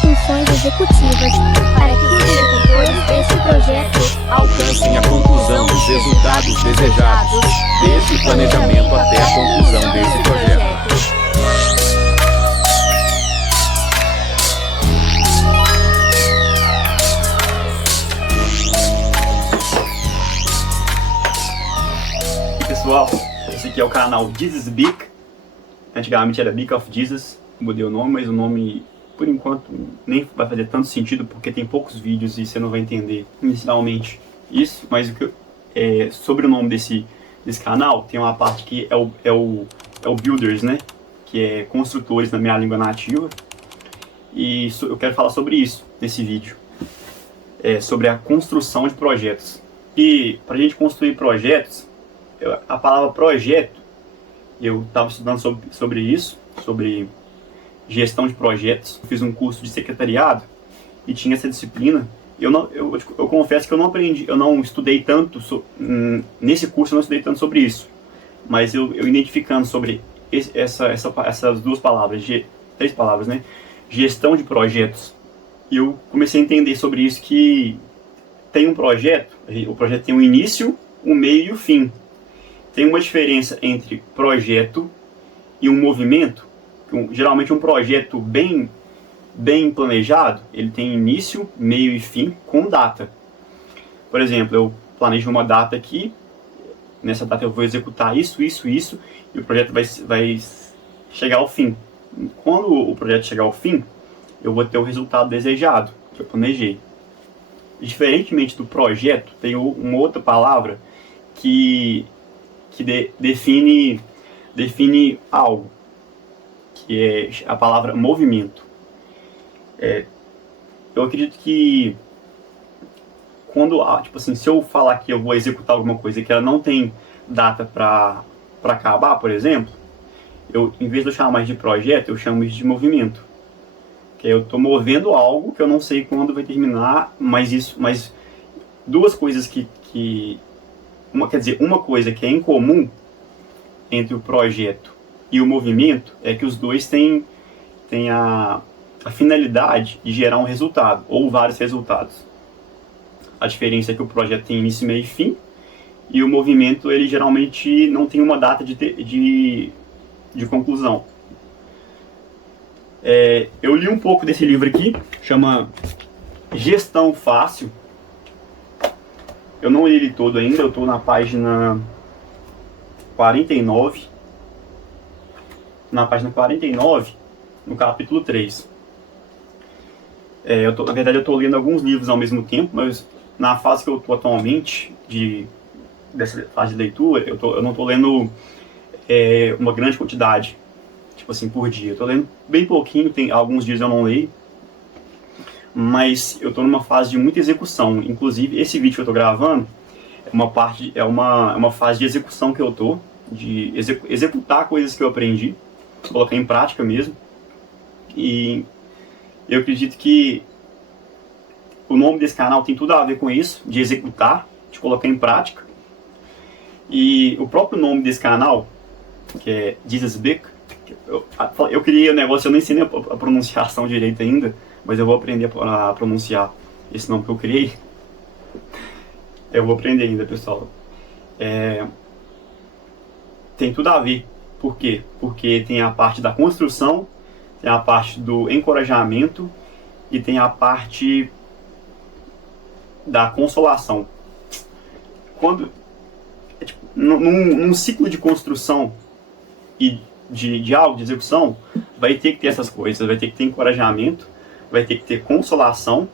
funções executivas para que os executores desse projeto alcancem a conclusão dos resultados desejados, desde o planejamento até a conclusão desse projeto. Pessoal, esse aqui é o canal Jesus Big. Antigamente era Big of Jesus, mudei o nome, mas o nome, por enquanto, nem vai fazer tanto sentido porque tem poucos vídeos e você não vai entender inicialmente isso. Mas sobre o nome desse canal, tem uma parte que é o Builders, né? Que é construtores na minha língua nativa. E eu quero falar sobre isso nesse vídeo. Sobre a construção de projetos. E para a gente construir projetos, a palavra projeto, eu estava estudando sobre isso, sobre gestão de projetos. Eu fiz um curso de secretariado e tinha essa disciplina. Eu confesso que eu não aprendi, eu não estudei tanto, nesse curso eu não estudei tanto sobre isso. Mas eu identificando sobre essas duas palavras, três palavras, né? Gestão de projetos. Eu comecei a entender sobre isso, que tem um projeto, o projeto tem um início, um meio e o fim. Tem uma diferença entre projeto e um movimento. Geralmente um projeto bem planejado, ele tem início, meio e fim com data. Por exemplo, eu planejo uma data aqui, nessa data eu vou executar isso, e o projeto vai chegar ao fim. Quando o projeto chegar ao fim, eu vou ter o resultado desejado, que eu planejei. Diferentemente do projeto, tem uma outra palavra que define algo, que é a palavra movimento. Eu acredito que se eu falar que eu vou executar alguma coisa que ela não tem data para acabar, por exemplo, em vez de eu chamar de projeto, eu chamo isso de movimento. Que eu estou movendo algo que eu não sei quando vai terminar, mas duas coisas uma coisa que é em comum entre o projeto e o movimento é que os dois têm a finalidade de gerar um resultado, ou vários resultados. A diferença é que o projeto tem início, meio e fim, e o movimento, ele geralmente não tem uma data de conclusão. Eu li um pouco desse livro aqui, chama Gestão Fácil. Eu não li ele todo ainda, eu estou na página 49. Na página 49, no capítulo 3. Na verdade, eu estou lendo alguns livros ao mesmo tempo, mas na fase que eu estou atualmente, dessa fase de leitura, eu não estou lendo uma grande quantidade, tipo assim, por dia. Eu estou lendo bem pouquinho, tem alguns dias eu não leio, mas eu estou numa fase de muita execução. Inclusive, esse vídeo que eu estou gravando é uma fase de execução que eu estou, de executar coisas que eu aprendi, colocar em prática mesmo. E eu acredito que o nome desse canal tem tudo a ver com isso, de executar, de colocar em prática. E o próprio nome desse canal, que é Jesus Big, eu criei o negócio, eu não ensinei a pronunciação direito ainda, mas eu vou aprender a pronunciar esse nome que eu criei. Eu vou aprender ainda, pessoal. Tem tudo a ver. Por quê? Porque tem a parte da construção, tem a parte do encorajamento e tem a parte da consolação. Num ciclo de construção e de algo, de execução, vai ter que ter essas coisas. Vai ter que ter encorajamento, vai ter que ter consolação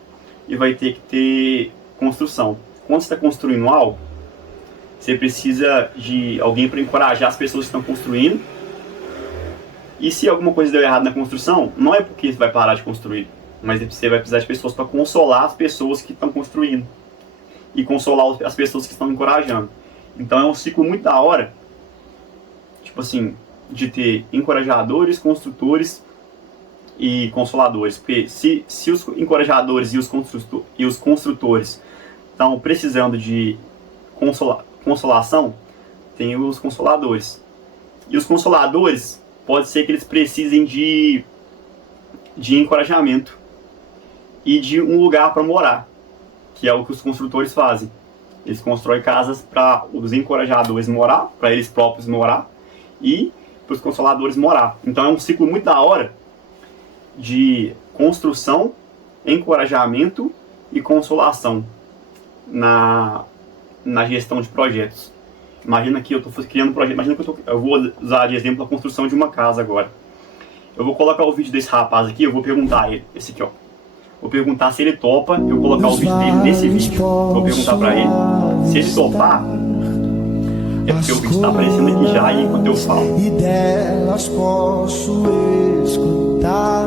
e vai ter que ter construção. Quando você está construindo algo, você precisa de alguém para encorajar as pessoas que estão construindo. E se alguma coisa deu errado na construção, não é porque você vai parar de construir, mas você vai precisar de pessoas para consolar as pessoas que estão construindo e consolar as pessoas que estão encorajando. Então é um ciclo muito da hora, tipo assim, de ter encorajadores, construtores e consoladores. Porque se os encorajadores e os construtores estão precisando de consolação, tem os consoladores. E os consoladores, pode ser que eles precisem de encorajamento. e de um lugar para morar, que é o que os construtores fazem. Eles constroem casas para os encorajadores morar, para eles próprios morar, e para os consoladores morar. Então é um ciclo muito da hora de construção, encorajamento e consolação na gestão de projetos. Imagina que eu estou criando um projeto, imagina que eu vou usar de exemplo a construção de uma casa agora. Eu vou colocar o vídeo desse rapaz aqui, eu vou perguntar a ele, esse aqui ó. Vou perguntar se ele topa eu colocar o vídeo dele nesse vídeo. Vou perguntar pra ele. Se ele topar, é porque o vídeo tá aparecendo aqui já e enquanto eu falo. E delas posso escutar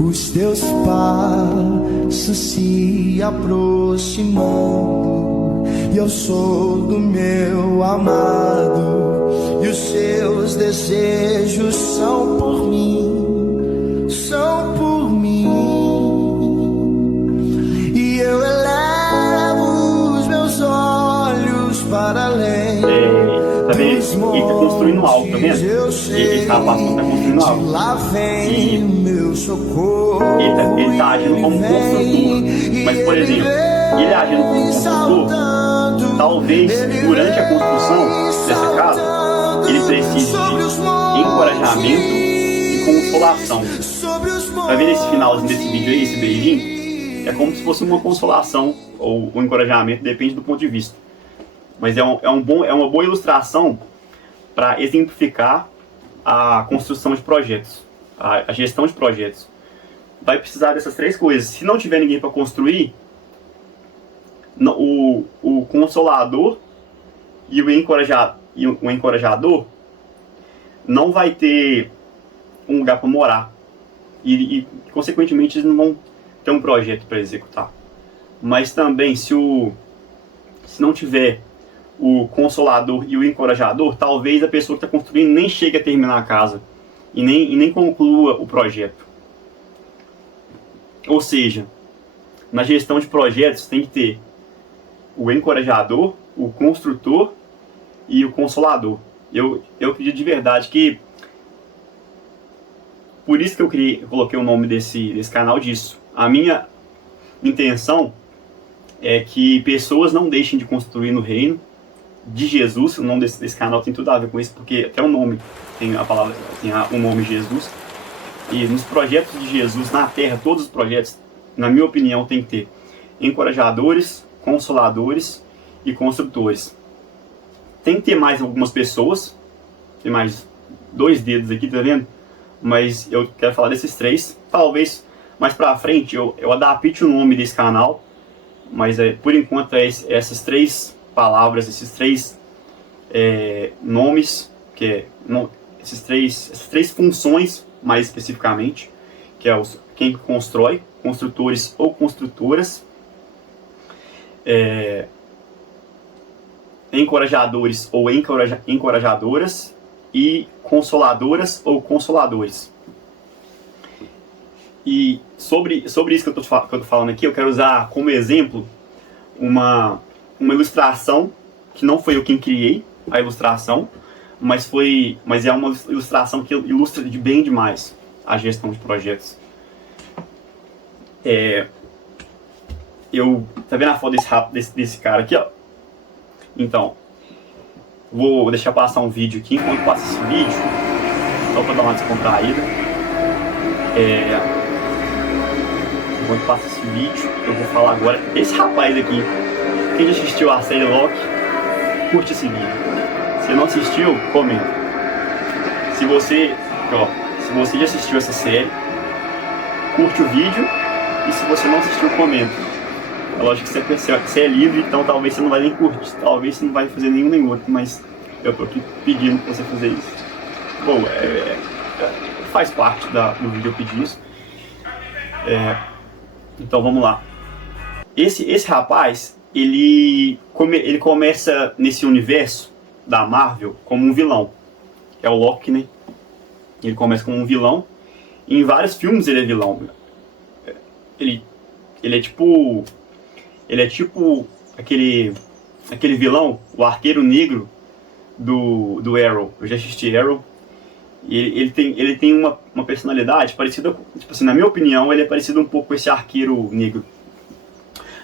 os teus passos se aproximando. E eu sou do meu amado, e os seus desejos são por mim, são por mim. E eu elevo os meus olhos para além. Tá vendo? Ele tá construindo algo, tá vendo? Esse rapaz tá construindo algo. E ele tá agindo como construtor. Mas, por exemplo, ele agindo como construtor, talvez durante a construção dessa casa ele precise de encorajamento e consolação. Tá vendo esse finalzinho desse vídeo aí, esse beijinho? É como se fosse uma consolação ou um encorajamento, depende do ponto de vista. Mas é uma boa ilustração para exemplificar a construção de projetos, a gestão de projetos. Vai precisar dessas três coisas. Se não tiver ninguém para construir, o consolador e o encorajador não vai ter um lugar para morar e consequentemente eles não vão ter um projeto para executar. Mas também se não tiver o consolador e o encorajador, talvez a pessoa que está construindo nem chegue a terminar a casa e nem conclua o projeto. Ou seja, na gestão de projetos tem que ter o encorajador, o construtor e o consolador. Eu acredito de verdade que por isso que eu coloquei o nome desse canal disso. A minha intenção é que pessoas não deixem de construir no reino de Jesus. O nome desse canal tem tudo a ver com isso, porque até o nome tem a palavra, tem o nome Jesus. E nos projetos de Jesus na Terra, todos os projetos, na minha opinião, tem que ter encorajadores, consoladores e construtores. Tem que ter mais algumas pessoas, tem mais 2 dedos aqui, tá vendo? Mas eu quero falar desses 3. Talvez mais pra frente eu adapte o nome desse canal, mas por enquanto essas 3 palavras, esses 3 nomes, essas três funções mais especificamente, que é quem constrói, construtores ou construtoras, encorajadores ou encorajadoras e consoladoras ou consoladores. E sobre isso que eu tô falando aqui, eu quero usar como exemplo uma ilustração que não foi eu quem criei a ilustração, mas é uma ilustração que ilustra bem demais a gestão de projetos. Tá vendo a foto desse cara aqui, ó? Então, vou deixar passar um vídeo aqui. Enquanto passa esse vídeo, só para dar uma descontraída, enquanto passa esse vídeo, eu vou falar agora. Esse rapaz aqui, quem já assistiu a série Loki, curte esse vídeo. Se não assistiu, comenta. Se você já assistiu essa série, curte o vídeo. E se você não assistiu, comenta. É lógico que você é livre, então talvez você não vai nem curtir, talvez você não vai fazer nenhum nem outro, mas eu tô aqui pedindo pra você fazer isso. Bom, faz parte do vídeo eu pedir isso. Então vamos lá. Esse rapaz, ele começa nesse universo da Marvel como um vilão, que é o Loki, né? Ele começa como um vilão, e em vários filmes ele é vilão. Ele é tipo aquele vilão, o Arqueiro Negro do Arrow. Eu já assisti Arrow Ele tem uma personalidade parecida, tipo assim, na minha opinião, ele é parecido um pouco com esse arqueiro negro.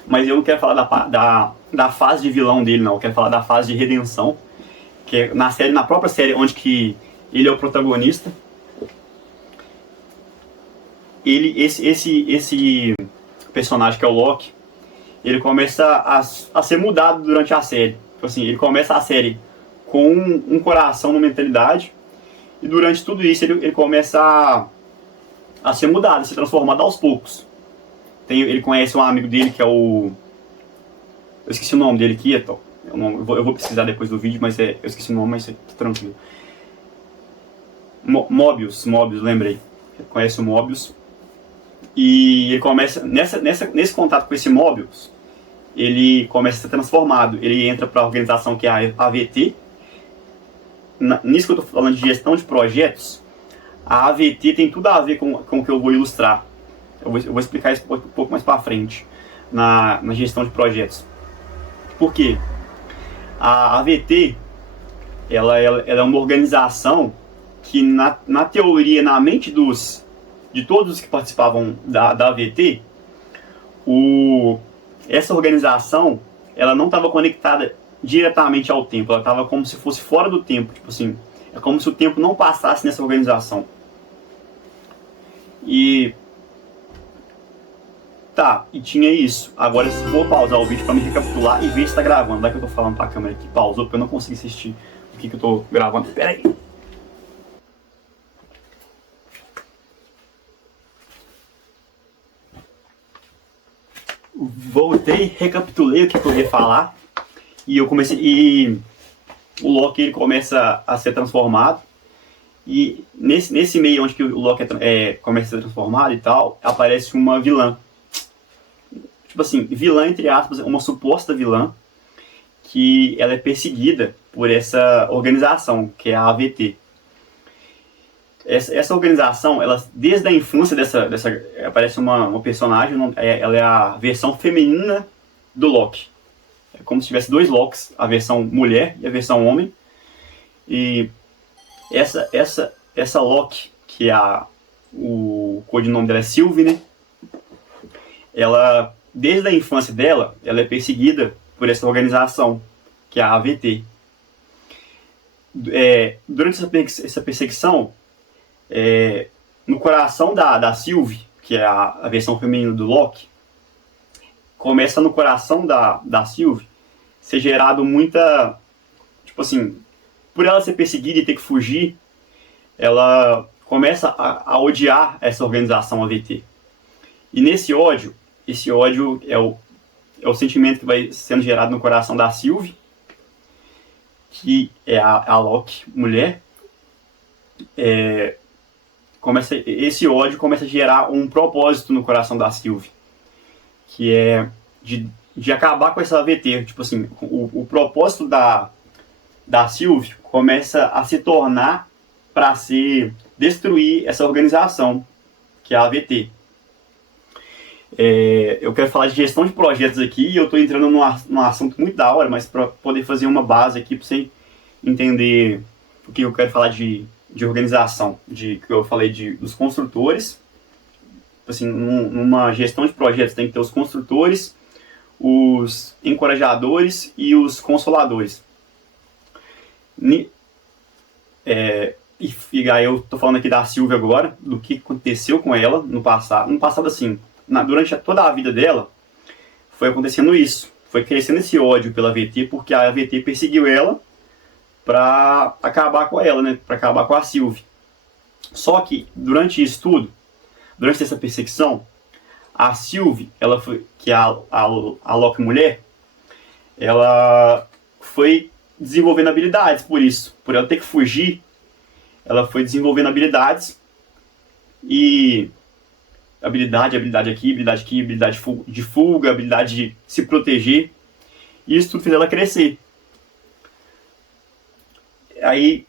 Mas eu não quero falar da fase de vilão dele, não. Eu quero falar da fase de redenção, que é na própria série, onde que ele é o protagonista. Esse personagem que é o Loki, ele começa a ser mudado durante a série. Tipo assim, ele começa a série com um coração, uma mentalidade, e durante tudo isso ele começa a ser mudado, a ser transformado aos poucos. Ele conhece um amigo dele que é o... Eu esqueci o nome dele aqui, então. Eu vou pesquisar depois do vídeo, mas eu esqueci o nome, mas tá tranquilo. Mobius, lembrei. Ele conhece o Mobius. E ele começa... Nesse contato com esse Mobius, ele começa a ser transformado. Ele entra para a organização que é a AVT. Nisso que eu estou falando de gestão de projetos, a AVT tem tudo a ver com o que eu vou ilustrar. Eu vou explicar isso um pouco mais para frente, na gestão de projetos. Por quê? A AVT ela é uma organização que, na teoria, na mente de todos os que participavam da AVT, essa organização ela não estava conectada diretamente ao tempo, ela estava como se fosse fora do tempo, tipo assim, é como se o tempo não passasse nessa organização. E tinha isso. Agora eu vou pausar o vídeo para me recapitular e ver se está gravando. Vai que eu tô falando para a câmera que pausou, porque eu não consigo assistir o que eu tô gravando. Pera aí. Voltei, recapitulei o que eu ia falar. E o Loki ele começa a ser transformado. E nesse meio onde que o Loki começa a ser transformado e tal, aparece uma vilã. Tipo assim, vilã entre aspas, uma suposta vilã, que ela é perseguida por essa organização, que é a AVT. Essa organização, ela, desde a infância aparece uma personagem, ela é a versão feminina do Loki. É como se tivesse dois Lokis, a versão mulher e a versão homem. E essa Loki, que o codinome dela é Sylvie, né? Ela, desde a infância dela, ela é perseguida por essa organização, que é a AVT. Durante essa perseguição, no coração da Sylvie, que é a versão feminina do Loki, começa no coração da Sylvie ser gerado muita... Tipo assim, por ela ser perseguida e ter que fugir, ela começa a odiar essa organização AVT. E esse ódio é o sentimento que vai sendo gerado no coração da Sylvie, que é a Loki, mulher. Esse ódio começa a gerar um propósito no coração da Sylvie, que é de acabar com essa AVT. Tipo assim, o propósito da Sylvie começa a se tornar para destruir essa organização, que é a AVT. Eu quero falar de gestão de projetos aqui, e eu estou entrando num assunto muito da hora, mas para poder fazer uma base aqui para você entender o que eu quero falar de organização, que eu falei dos construtores. Assim, numa gestão de projetos tem que ter os construtores, os encorajadores e os consoladores. E aí eu estou falando aqui da Sylvie agora, do que aconteceu com ela no passado. No passado, assim, durante toda a vida dela, foi acontecendo isso. Foi crescendo esse ódio pela AVT, porque a AVT perseguiu ela para acabar com ela, né? Para acabar com a Sylvie. Só que, durante isso tudo, durante essa perseguição, a Sylvie, que é a Loki mulher, ela foi desenvolvendo habilidades por ela ter que fugir, ela foi desenvolvendo habilidades, e habilidade aqui, habilidade de fuga, habilidade de se proteger, e isso tudo fez ela crescer. Aí,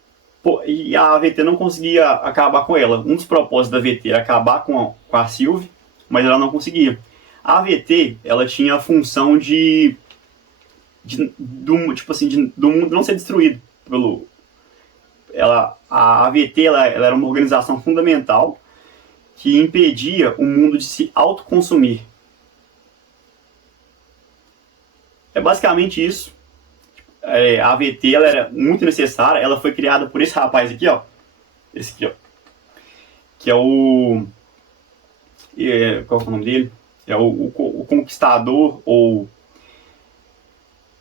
e a AVT não conseguia acabar com ela. Um dos propósitos da AVT era acabar com a Sylvie, mas ela não conseguia. A AVT, ela tinha a função do mundo não ser destruído. A AVT ela era uma organização fundamental que impedia o mundo de se autoconsumir. É basicamente isso. A AVT ela era muito necessária. Ela foi criada por esse rapaz aqui, ó. Esse aqui, ó. Que é o... qual é o nome dele? É o Conquistador, ou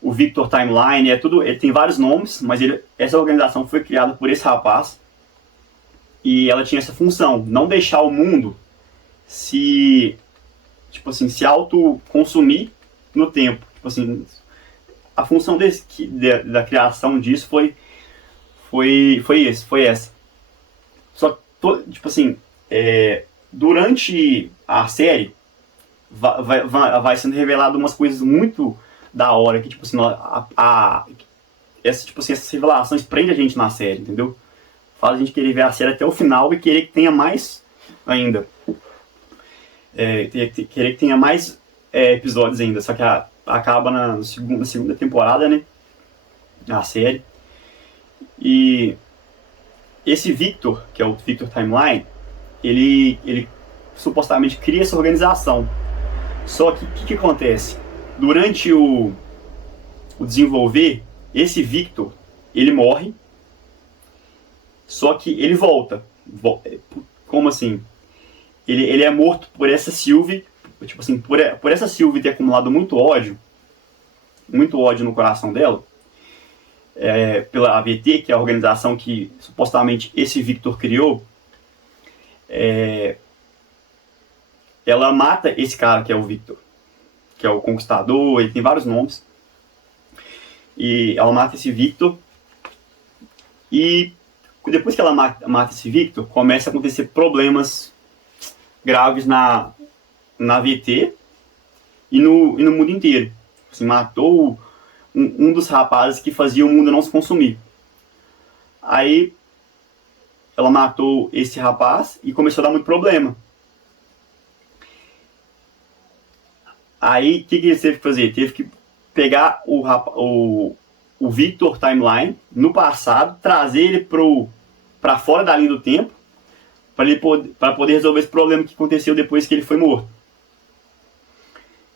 o Victor Timeline. Ele tem vários nomes, mas essa organização foi criada por esse rapaz. E ela tinha essa função, não deixar o mundo se autoconsumir no tempo. Tipo assim, a função da criação disso foi essa. Só que, tipo assim, durante a série vai sendo revelado umas coisas muito da hora, que tipo assim, essas revelações prendem a gente na série, entendeu? Faz a gente querer ver a série até o final e querer que tenha mais ainda. Querer que tenha mais episódios ainda, só que acaba na segunda temporada, né? A série. E esse Victor, que é o Victor Timeline, ele supostamente cria essa organização. Só que o que acontece? Durante o desenvolver, esse Victor, ele morre. Só que ele volta. Como assim? Ele é morto por essa Sylvie. Tipo assim, por essa Sylvie ter acumulado muito ódio no coração dela, pela AVT, que é a organização que supostamente esse Victor criou, ela mata esse cara que é o Victor, que é o Conquistador. Ele tem vários nomes. E ela mata esse Victor. E depois que ela mata esse Victor, começa a acontecer problemas graves na AVT e no mundo inteiro. Assim, matou um dos rapazes que fazia o mundo não se consumir. Aí ela matou esse rapaz e começou a dar muito problema. Aí o que ele teve que fazer? Teve que pegar o Victor Timeline no passado, trazer ele para fora da linha do tempo, para poder resolver esse problema que aconteceu depois que ele foi morto.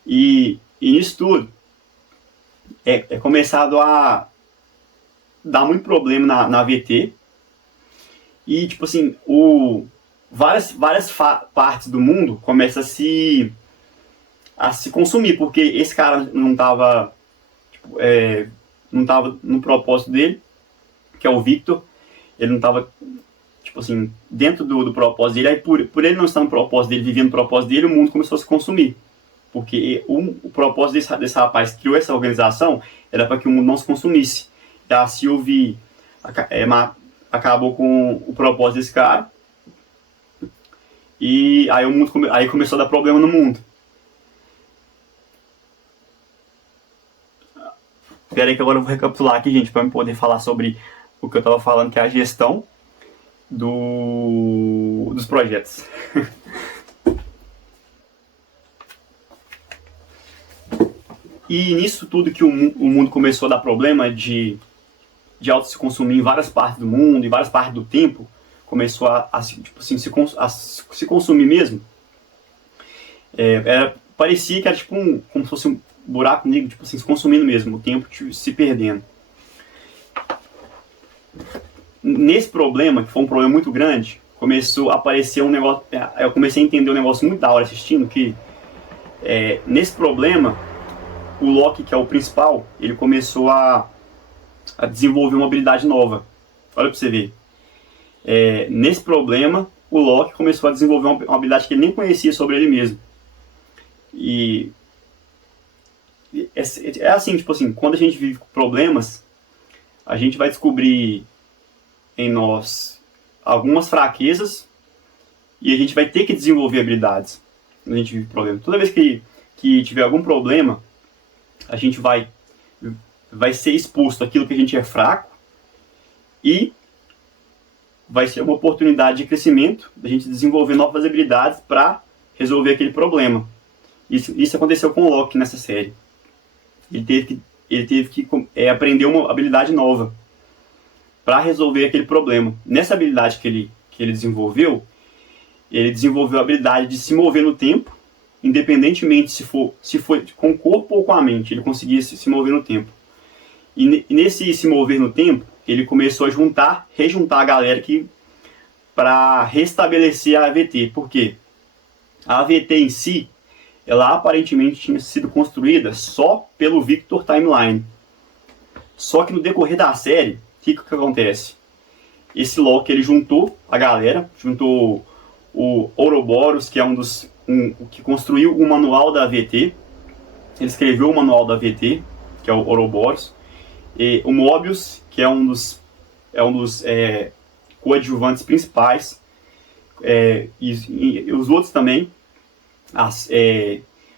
E nisso tudo é começado a dar muito problema na AVT. E tipo assim, várias partes do mundo começam a se consumir, porque esse cara não estava no propósito dele, que é o Victor. Ele não estava, tipo assim, dentro do propósito dele. Aí por ele não estar no propósito dele, vivendo no propósito dele, o mundo começou a se consumir. Porque o propósito desse rapaz que criou essa organização era para que o mundo não se consumisse. E a Sylvie acabou com o propósito desse cara. E aí aí começou a dar problema no mundo. Espera aí que agora eu vou recapitular aqui, gente, para eu poder falar sobre o que eu estava falando, que é a gestão dos projetos. E nisso tudo que o mundo começou a dar problema de auto se consumir em várias partes do mundo, em várias partes do tempo, começou a se consumir mesmo. Parecia que era tipo como se fosse um buraco negro, tipo assim, se consumindo mesmo, o tempo se perdendo. Nesse problema, que foi um problema muito grande, começou a aparecer um negócio. Eu comecei a entender um negócio muito da hora assistindo, que nesse problema, o Loki, que é o principal, ele começou a desenvolver uma habilidade nova. Olha pra você ver. Nesse problema, o Loki começou a desenvolver uma habilidade que ele nem conhecia sobre ele mesmo. E é assim, tipo assim, quando a gente vive com problemas, a gente vai descobrir em nós algumas fraquezas e a gente vai ter que desenvolver habilidades quando a gente vive problema. Toda vez que tiver algum problema, a gente vai ser exposto àquilo que a gente é fraco e vai ser uma oportunidade de crescimento, da gente desenvolver novas habilidades para resolver aquele problema. Isso aconteceu com o Loki nessa série. Ele teve que aprender uma habilidade nova. para resolver aquele problema. Nessa habilidade que ele desenvolveu a habilidade de se mover no tempo, independentemente se for com o corpo ou com a mente, ele conseguia se mover no tempo. E nesse se mover no tempo, ele começou a rejuntar a galera para restabelecer a AVT. Por quê? A AVT em si, ela aparentemente tinha sido construída só pelo Victor Timeline. Só que no decorrer da série, o que acontece? Esse Loki, ele juntou a galera, juntou o Ouroboros, que é que construiu o manual da AVT. Ele escreveu o manual da AVT, que é o Ouroboros. E o Mobius, que é um dos coadjuvantes principais. E os outros também.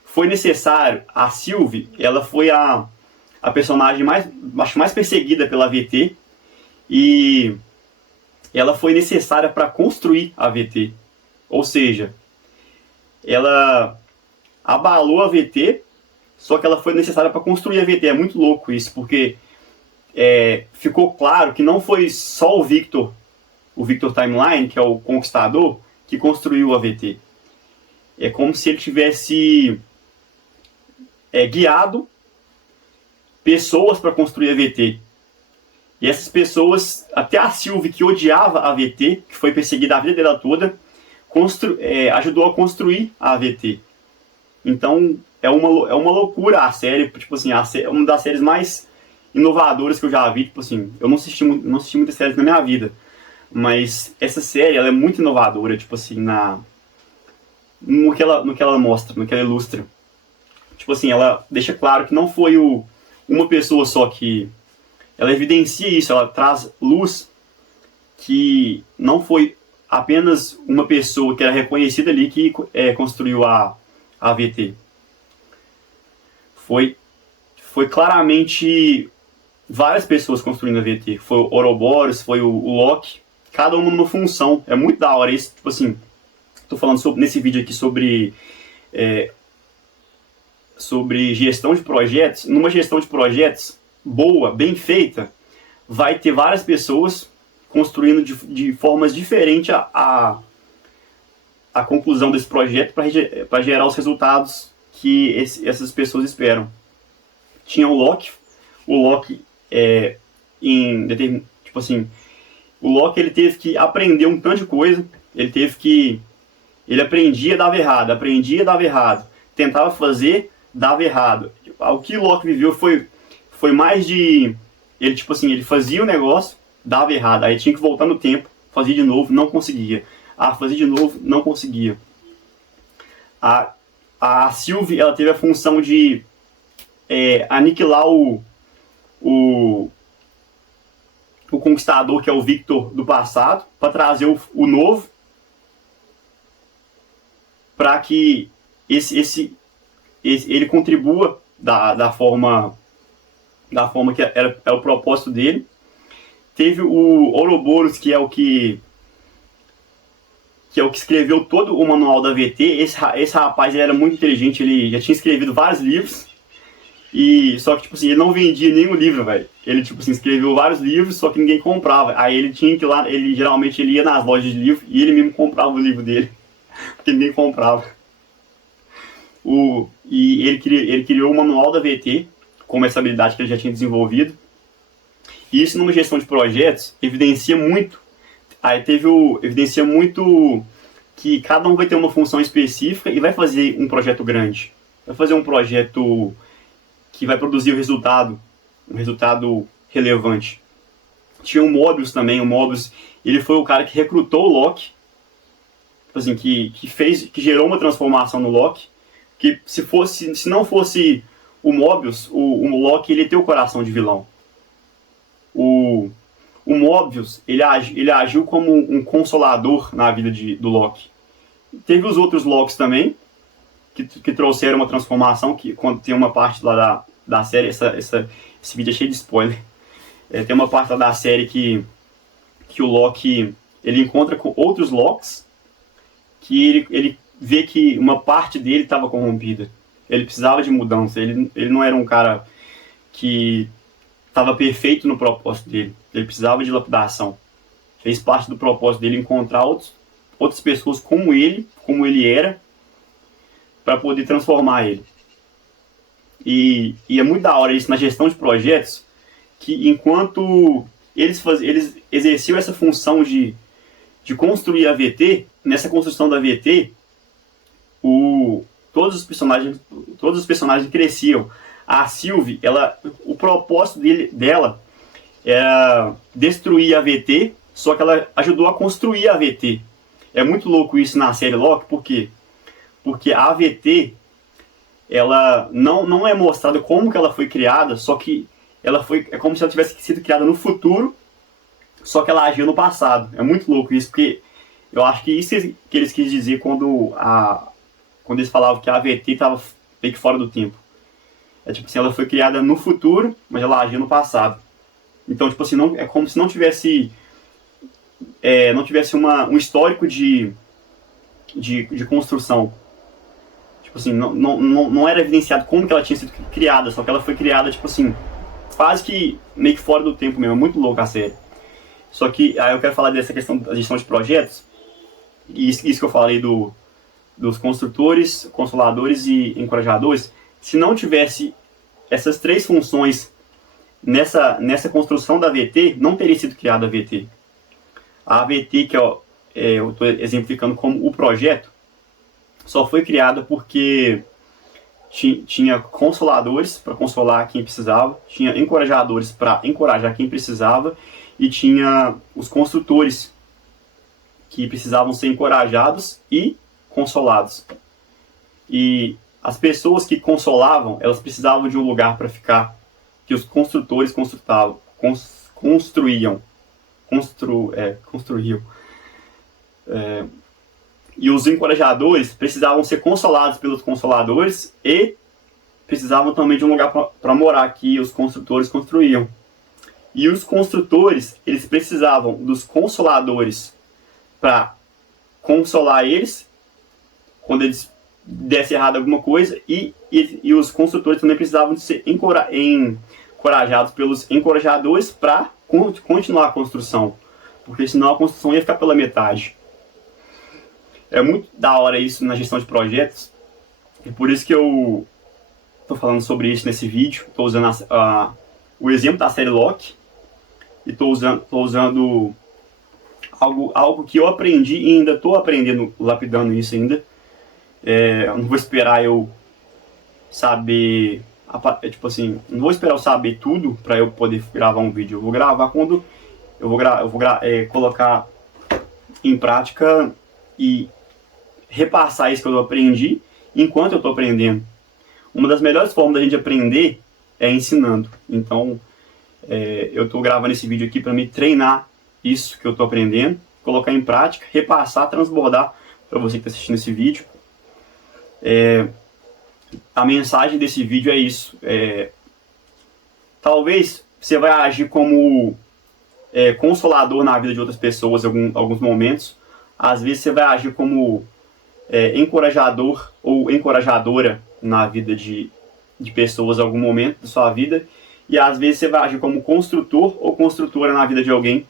Foi necessário, a Sylvie, ela foi a personagem mais perseguida pela AVT, e ela foi necessária para construir a AVT. Ou seja, ela abalou a AVT, só que ela foi necessária para construir a AVT. É muito louco isso, porque ficou claro que não foi só o Victor Timeline, que é o conquistador, que construiu a AVT. É como se ele tivesse guiado pessoas para construir a AVT. E essas pessoas, até a Sylvie, que odiava a AVT, que foi perseguida a vida dela toda, ajudou a construir a AVT. Então é uma loucura a série. Tipo assim, é uma das séries mais inovadoras que eu já vi. Tipo assim, eu não assisti muitas séries na minha vida, mas essa série, ela é muito inovadora, tipo assim, no que ela mostra, no que ela ilustra. Tipo assim, ela deixa claro que não foi uma pessoa só que... Ela evidencia isso, ela traz luz que não foi apenas uma pessoa que era reconhecida ali que construiu a AVT. Foi claramente várias pessoas construindo a AVT. Foi o Ouroboros, foi o Loki, cada uma numa função. É muito da hora isso. Tipo assim, tô falando nesse vídeo aqui sobre gestão de projetos. Numa gestão de projetos boa, bem feita, vai ter várias pessoas construindo de formas diferentes a conclusão desse projeto para gerar os resultados que essas pessoas esperam. Tinha o Loki, tipo assim, o Loki, ele teve que aprender um tanto de coisa, ele aprendia, dava errado, tentava fazer, dava errado. O que o Loki viveu foi mais de... Ele, tipo assim, ele fazia o negócio, dava errado, aí tinha que voltar no tempo, fazia de novo, não conseguia. Fazia de novo, não conseguia. A Sylvie, ela teve a função de aniquilar o conquistador, que é o Victor do passado, para trazer o novo, para que ele contribua da forma que era o propósito dele. Teve o Ouroboros, que é o que escreveu todo o manual da AVT. Esse rapaz, ele era muito inteligente, ele já tinha escrevido vários livros, só que, tipo assim, ele não vendia nenhum livro, velho. Ele, tipo assim, escreveu vários livros, só que ninguém comprava. Aí ele tinha que ir lá, geralmente ele ia nas lojas de livro e ele mesmo comprava o livro dele, porque ninguém comprava. E ele criou o manual da AVT, como essa habilidade que ele já tinha desenvolvido. E isso, numa gestão de projetos, evidencia muito que cada um vai ter uma função específica e vai fazer um projeto grande. Vai fazer um projeto que vai produzir um resultado relevante. Tinha o Mobius também. O Mobius, ele foi o cara que recrutou o Loki, assim, que gerou uma transformação no Loki, que se não fosse o Mobius, o Loki, ele tem o coração de vilão. O Mobius, ele agiu como um consolador na vida do Loki. Teve os outros Lokis também, que trouxeram uma transformação, que quando tem uma parte lá da série, esse vídeo é cheio de spoiler, tem uma parte lá da série que o Loki, ele encontra com outros Lokis, que ele vê que uma parte dele estava corrompida. Ele precisava de mudança. Ele não era um cara que estava perfeito no propósito dele. Ele precisava de lapidação. Fez parte do propósito dele encontrar outras pessoas como ele era, para poder transformar ele. E é muito da hora isso na gestão de projetos, que enquanto eles exerciam essa função de construir a VT, nessa construção da VT, todos os personagens cresciam. A Sylvie, o propósito dela era destruir a VT, só que ela ajudou a construir a VT. É muito louco isso na série Loki, por quê? Porque a AVT, ela não é mostrada como que ela foi criada, só que é como se ela tivesse sido criada no futuro, só que ela agia no passado. É muito louco isso, porque eu acho que isso que eles quis dizer quando eles falavam que a AVT estava meio que fora do tempo. É tipo assim, ela foi criada no futuro, mas ela agia no passado. Então, tipo assim, é como se não tivesse um histórico de construção. Tipo assim, não era evidenciado como que ela tinha sido criada, só que ela foi criada, tipo assim, quase que meio que fora do tempo mesmo. É muito louco a série. Só que aí eu quero falar dessa questão da gestão de projetos, e isso que eu falei dos construtores, consoladores e encorajadores. Se não tivesse essas três funções nessa construção da VT, não teria sido criada a VT. A VT, que eu estou exemplificando como o projeto, só foi criada porque tinha consoladores para consolar quem precisava, tinha encorajadores para encorajar quem precisava, e tinha os construtores que precisavam ser encorajados e consolados. E as pessoas que consolavam, elas precisavam de um lugar para ficar, que os construtores construíam. E os encorajadores precisavam ser consolados pelos consoladores e precisavam também de um lugar para morar, que os construtores construíam. E os construtores, eles precisavam dos consoladores para consolar eles quando eles dessem errado alguma coisa, e os construtores também precisavam de ser encorajados pelos encorajadores para continuar a construção, porque senão a construção ia ficar pela metade. É muito da hora isso na gestão de projetos, e por isso que eu estou falando sobre isso nesse vídeo. Estou usando o exemplo da série Loki, e estou usando algo que eu aprendi e ainda estou aprendendo, lapidando isso ainda. Eu não vou esperar eu saber, tipo assim, não vou esperar eu saber tudo para eu poder gravar um vídeo. Eu vou gravar quando eu vou colocar em prática e repassar isso que eu aprendi enquanto eu estou aprendendo. Uma das melhores formas da gente aprender é ensinando. Então, eu estou gravando esse vídeo aqui para me treinar isso que eu estou aprendendo, colocar em prática, repassar, transbordar para você que está assistindo esse vídeo. A mensagem desse vídeo é isso. Talvez você vai agir como consolador na vida de outras pessoas em alguns momentos. Às vezes você vai agir como encorajador ou encorajadora na vida de pessoas em algum momento da sua vida. E às vezes você vai agir como construtor ou construtora na vida de alguém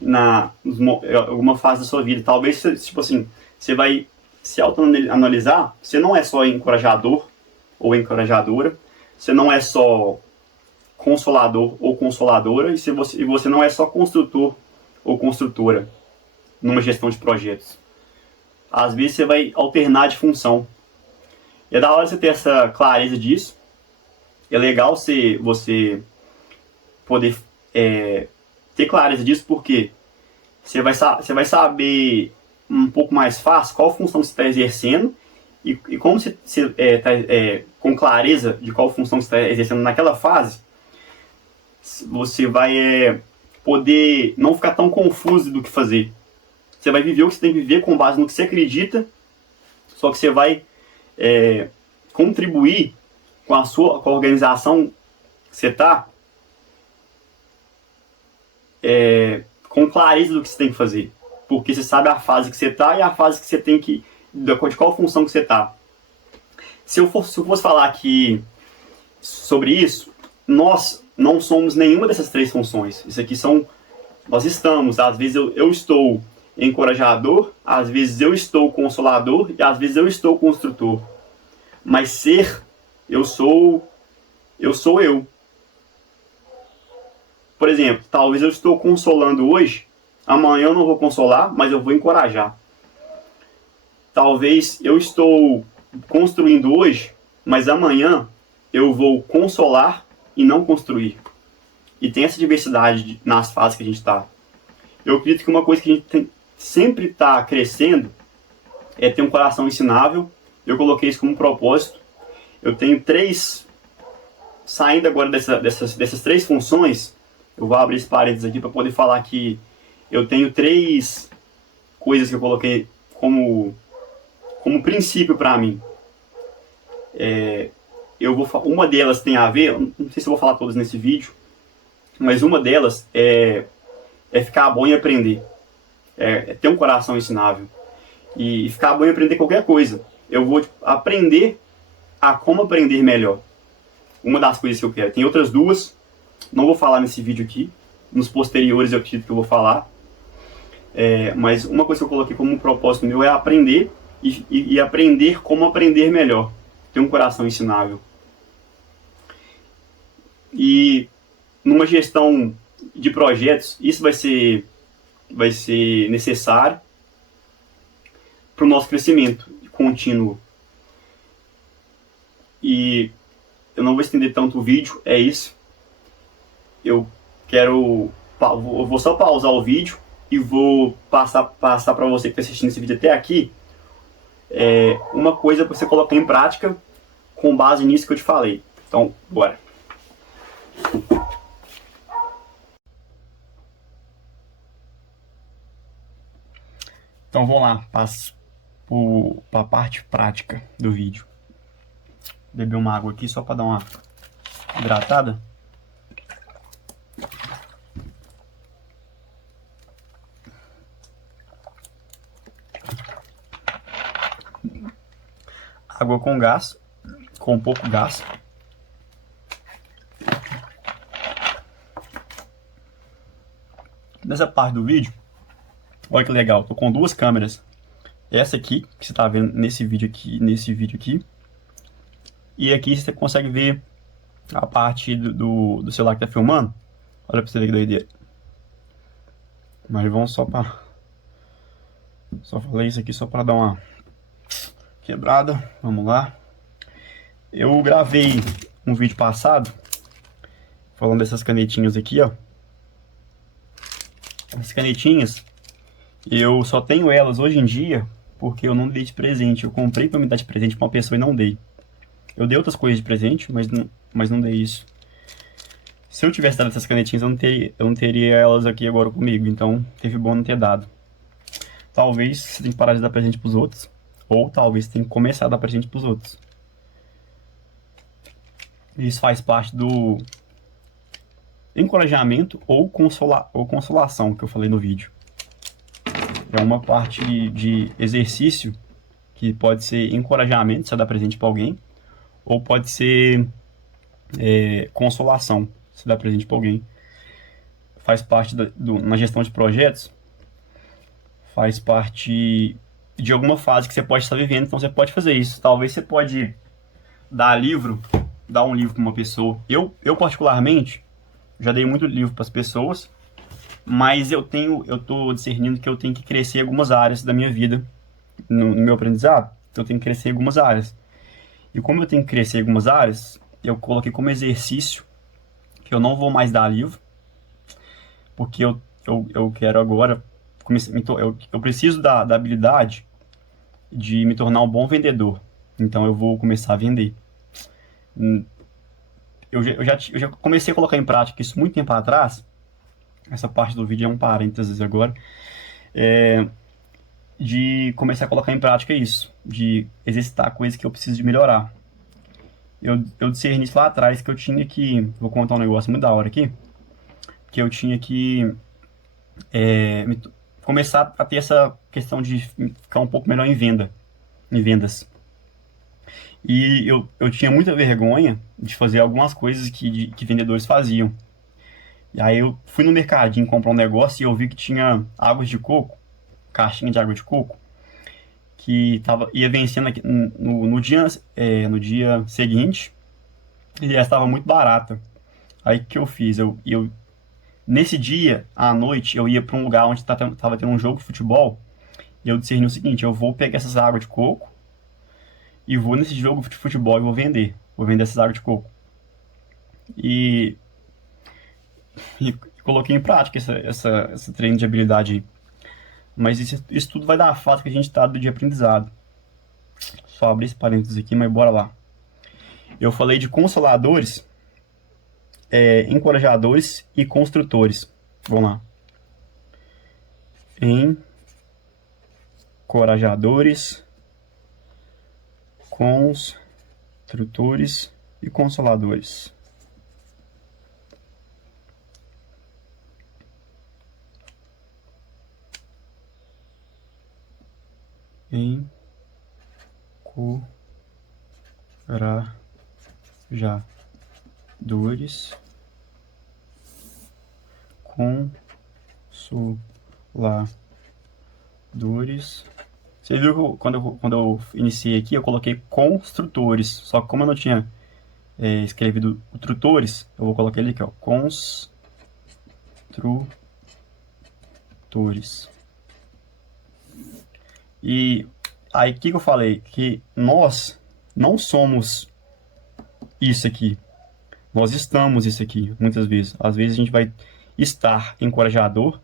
em alguma fase da sua vida. Talvez, tipo assim, você vai se autoanalisar. Você não é só encorajador ou encorajadora, você não é só consolador ou consoladora, e você não é só construtor ou construtora numa gestão de projetos. Às vezes você vai alternar de função. E é da hora você ter essa clareza disso. É legal você poder ter clareza disso, porque você vai saber um pouco mais fácil qual função você está exercendo, e como você está com clareza de qual função você está exercendo naquela fase, você vai poder não ficar tão confuso do que fazer. Você vai viver o que você tem que viver com base no que você acredita, só que você vai contribuir com a organização que você está, com clareza do que você tem que fazer. Porque você sabe a fase que você está e a fase que você tem que... de qual função que você está. Se eu fosse falar aqui sobre isso, nós não somos nenhuma dessas três funções. Isso aqui são... Nós estamos, às vezes eu estou encorajador, às vezes eu estou consolador e às vezes eu estou construtor. Mas ser, eu sou eu. Por exemplo, talvez eu estou consolando hoje, amanhã eu não vou consolar, mas eu vou encorajar. Talvez eu estou construindo hoje, mas amanhã eu vou consolar e não construir. E tem essa diversidade nas fases que a gente está. Eu acredito que uma coisa que a gente sempre está crescendo é ter um coração ensinável. Eu coloquei isso como propósito. Eu tenho três, saindo agora dessas três funções, eu vou abrir esse parênteses aqui para poder falar que eu tenho três coisas que eu coloquei como princípio para mim. Uma delas tem a ver, não sei se eu vou falar todas nesse vídeo, mas uma delas é ficar bom em aprender. É ter um coração ensinável. E ficar bom em aprender qualquer coisa. Eu vou aprender a como aprender melhor. Uma das coisas que eu quero. Tem outras duas, não vou falar nesse vídeo aqui. Nos posteriores eu acredito que eu vou falar. Mas uma coisa que eu coloquei como um propósito meu é aprender e aprender como aprender melhor. Ter um coração ensinável. E numa gestão de projetos, isso vai ser necessário para o nosso crescimento contínuo. E eu não vou estender tanto o vídeo, é isso. Eu vou só pausar o vídeo e vou passar para você que está assistindo esse vídeo até aqui, uma coisa para você colocar em prática com base nisso que eu te falei. Então, bora! Então vamos lá, passo para a parte prática do vídeo. Beber uma água aqui só para dar uma hidratada. Água com gás, com pouco gás. Nessa parte do vídeo, olha que legal, tô com duas câmeras. Essa aqui, que você tá vendo nesse vídeo aqui. E aqui você consegue ver a parte do celular que tá filmando. Olha pra você ver que doideira. Mas vamos só falei isso aqui só pra dar uma quebrada. Vamos lá. Eu gravei um vídeo passado falando dessas canetinhas aqui, ó. Essas canetinhas, eu só tenho elas hoje em dia porque eu não dei de presente. Eu comprei pra me dar de presente pra uma pessoa e não dei. Eu dei outras coisas de presente, mas não dei isso. Se eu tivesse dado essas canetinhas, eu não teria elas aqui agora comigo. Então, teve bom não ter dado. Talvez você tenha que parar de dar presente pros outros. Ou talvez você tenha que começar a dar presente pros outros. Isso faz parte do encorajamento ou consolação que eu falei no vídeo. É uma parte de exercício que pode ser encorajamento, você dá presente para alguém, ou pode ser consolação, se dá presente para alguém. Faz parte na gestão de projetos, faz parte de alguma fase que você pode estar vivendo, então você pode fazer isso. Talvez você pode dar um livro para uma pessoa. Eu particularmente já dei muito livro para as pessoas, mas eu tô discernindo que eu tenho que crescer em algumas áreas da minha vida, no meu aprendizado. Eu tenho que crescer em algumas áreas. E como eu tenho que crescer em algumas áreas, eu coloquei como exercício que eu não vou mais dar livro, porque eu quero agora, eu preciso da habilidade de me tornar um bom vendedor. Então eu vou começar a vender. Eu já comecei a colocar em prática isso muito tempo atrás. Essa parte do vídeo é um parênteses agora. De começar a colocar em prática isso. De exercitar coisas que eu preciso de melhorar. Eu discerni isso lá atrás, que eu tinha que... Vou contar um negócio muito da hora aqui. Que eu tinha que começar a ter essa questão de ficar um pouco melhor em vendas. E eu tinha muita vergonha de fazer algumas coisas que vendedores faziam. E aí eu fui no mercadinho comprar um negócio e eu vi que tinha águas de coco, caixinha de água de coco, que ia vencendo aqui no dia seguinte, e ela estava muito barata. Aí o que eu fiz? Nesse dia, à noite, eu ia para um lugar onde tava tendo um jogo de futebol, e eu discerni o seguinte: eu vou pegar essas águas de coco e vou nesse jogo de futebol e vou vender. Vou vender essas águas de coco. E, e coloquei em prática essa treino de habilidade aí. Mas isso tudo vai dar a fato que a gente está de aprendizado. Só abrir esse parênteses aqui, mas bora lá. Eu falei de consoladores, encorajadores e construtores. Vamos lá. Encorajadores, construtores e consoladores. Encorajadores, consoladores. Você viu que quando eu iniciei aqui, eu coloquei construtores. Só que como eu não tinha escrevido o trutores, eu vou colocar ele aqui, ó. Construtores. E aí, o que eu falei? Que nós não somos isso aqui. Nós estamos isso aqui, muitas vezes. Às vezes a gente vai estar encorajador,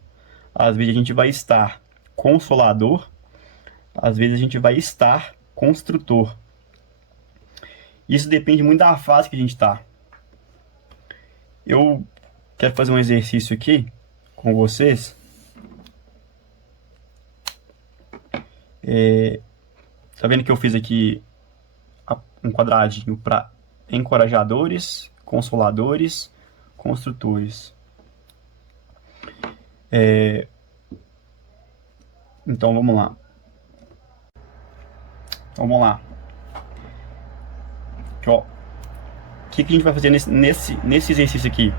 às vezes a gente vai estar consolador, às vezes a gente vai estar construtor. Isso depende muito da fase que a gente está. Eu quero fazer um exercício aqui com vocês. Tá vendo que eu fiz aqui um quadradinho para encorajadores, consoladores, construtores. Então vamos lá. Aqui, ó. O que a gente vai fazer nesse exercício aqui?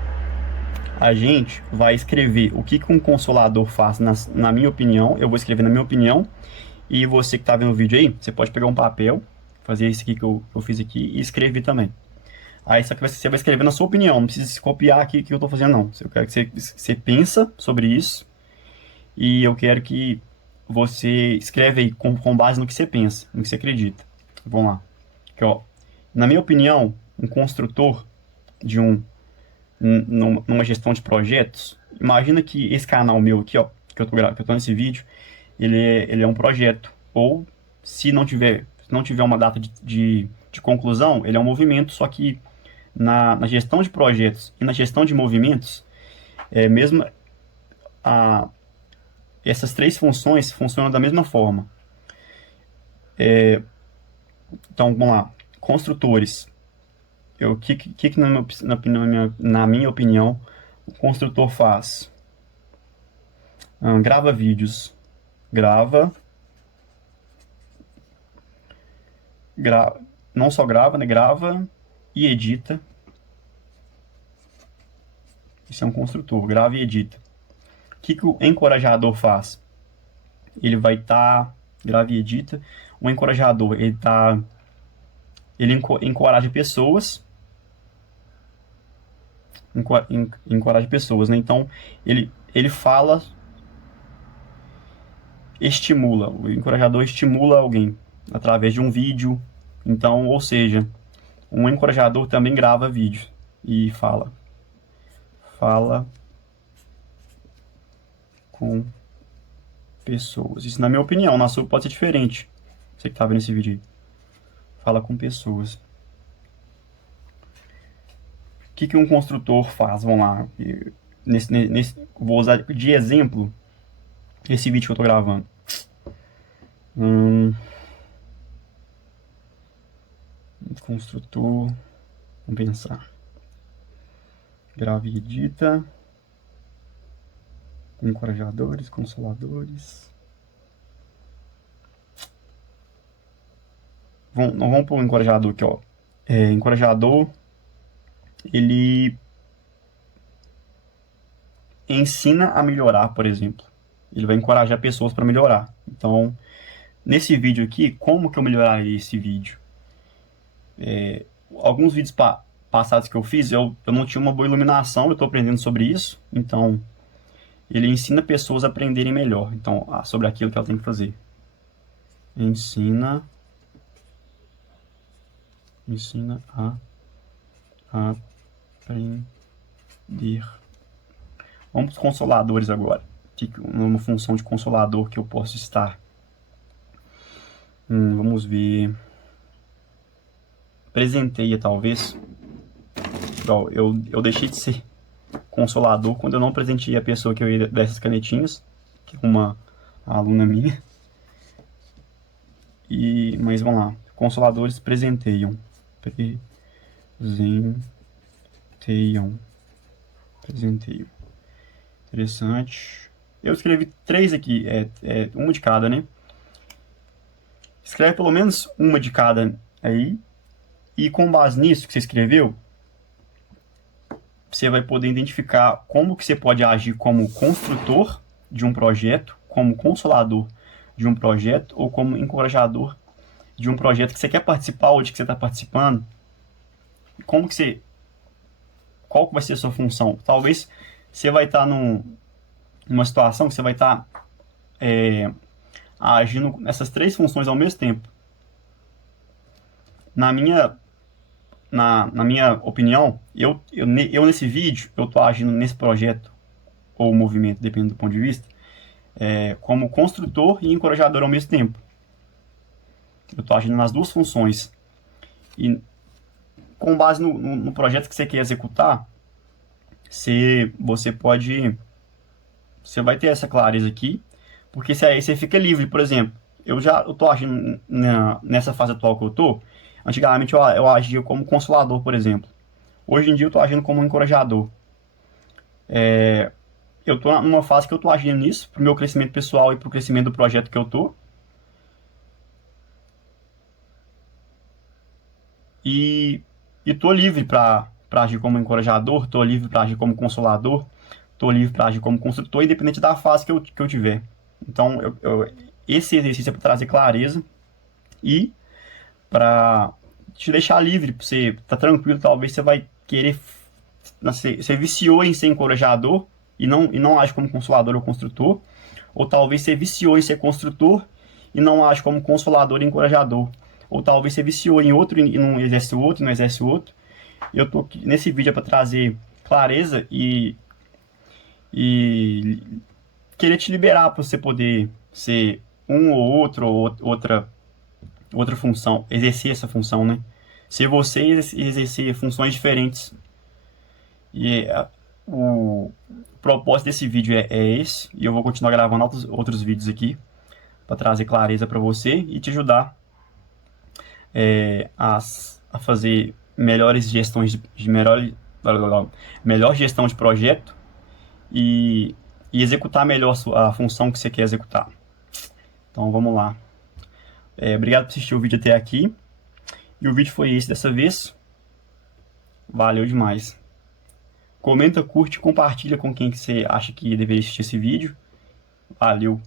A gente vai escrever o que um consolador faz na minha opinião. Eu vou escrever na minha opinião. E você que está vendo o vídeo aí, você pode pegar um papel, fazer isso aqui que eu fiz aqui e escrever também. Aí você vai escrever na sua opinião, não precisa se copiar aqui que eu estou fazendo não. Eu quero que você pensa sobre isso e eu quero que você escreve aí com base no que você pensa, no que você acredita. Vamos lá. Aqui, ó. Na minha opinião, um construtor de numa gestão de projetos, imagina que esse canal meu aqui, ó, que eu tô nesse vídeo, ele é um projeto. Ou, se não tiver uma data de conclusão, ele é um movimento, só que na gestão de projetos e na gestão de movimentos, mesmo essas três funções funcionam da mesma forma. Então, vamos lá. Construtores. O que na minha opinião, o construtor faz? Grava vídeos. Não só grava, né? Grava e edita. Isso é um construtor, grava e edita. O que o encorajador faz? Ele vai estar, grava e edita. O encorajador, ele encoraja pessoas. Encoraja pessoas, né? Então, ele fala, estimula. O encorajador estimula alguém através de um vídeo. Então, ou seja, um encorajador também grava vídeo e fala com pessoas. Isso na minha opinião, na sua pode ser diferente. Você que tá vendo esse vídeo aí. Fala com pessoas. O que um construtor faz? Vamos lá. Vou usar de exemplo esse vídeo que eu tô gravando. Construtor. Vamos pensar. Grava e edita. Encorajadores, consoladores. vamos para o encorajador aqui, ó. Encorajador, ele ensina a melhorar, por exemplo. Ele vai encorajar pessoas para melhorar. Então, nesse vídeo aqui, como que eu melhoraria esse vídeo? Alguns vídeos passados que eu fiz, eu não tinha uma boa iluminação, eu estou aprendendo sobre isso. Então, ele ensina pessoas a aprenderem melhor. Então, sobre aquilo que ela tem que fazer. Ensina a aprender. Vamos para os consoladores agora. Uma função de consolador que eu posso estar. Vamos ver. Presenteia, talvez. Eu deixei de ser consolador quando eu não presenteei a pessoa que eu ia dar essas canetinhas, que é uma aluna minha. Mas vamos lá. Consoladores presenteiam. Presenteiam. Interessante. Eu escrevi 3 aqui, uma de cada, né? Escreve pelo menos uma de cada aí. E com base nisso que você escreveu, você vai poder identificar como que você pode agir como construtor de um projeto, como consolador de um projeto, ou como encorajador de um projeto que você quer participar ou de que você está participando. Qual que vai ser a sua função? Talvez você vai estar numa situação que você vai estar agindo nessas 3 funções ao mesmo tempo. Na minha opinião, eu nesse vídeo, eu estou agindo nesse projeto, ou movimento, dependendo do ponto de vista, como construtor e encorajador ao mesmo tempo. Eu estou agindo nas 2 funções. E com base no projeto que você quer executar, você vai ter essa clareza aqui, porque aí você fica livre. Por exemplo, eu estou agindo nessa fase atual que eu estou. Antigamente eu agia como consolador, por exemplo. Hoje em dia eu estou agindo como encorajador. Eu estou numa fase que eu estou agindo nisso, para o meu crescimento pessoal e para o crescimento do projeto que eu estou. E estou livre para agir como encorajador, estou livre para agir como consolador, estou livre para agir como construtor, independente da fase que eu tiver. Então, esse exercício é para trazer clareza e para te deixar livre, para você estar tranquilo. Talvez você vai querer, você viciou em ser encorajador e não age como consolador ou construtor, ou talvez você viciou em ser construtor e não age como consolador e encorajador, ou talvez você viciou em outro e não exerce o outro, não exerce o outro. Eu tô aqui nesse vídeo para trazer clareza e querer te liberar para você poder ser um ou outro ou outra função, exercer essa função, né? Ser você e exercer funções diferentes. E o propósito desse vídeo é esse, e eu vou continuar gravando outros vídeos aqui para trazer clareza para você e te ajudar a fazer melhores gestões melhor gestão de projeto e executar melhor a função que você quer executar. Então vamos lá. Obrigado por assistir o vídeo até aqui. E o vídeo foi esse dessa vez. Valeu demais. Comenta, curte, compartilha com quem que você acha que deveria assistir esse vídeo. Valeu.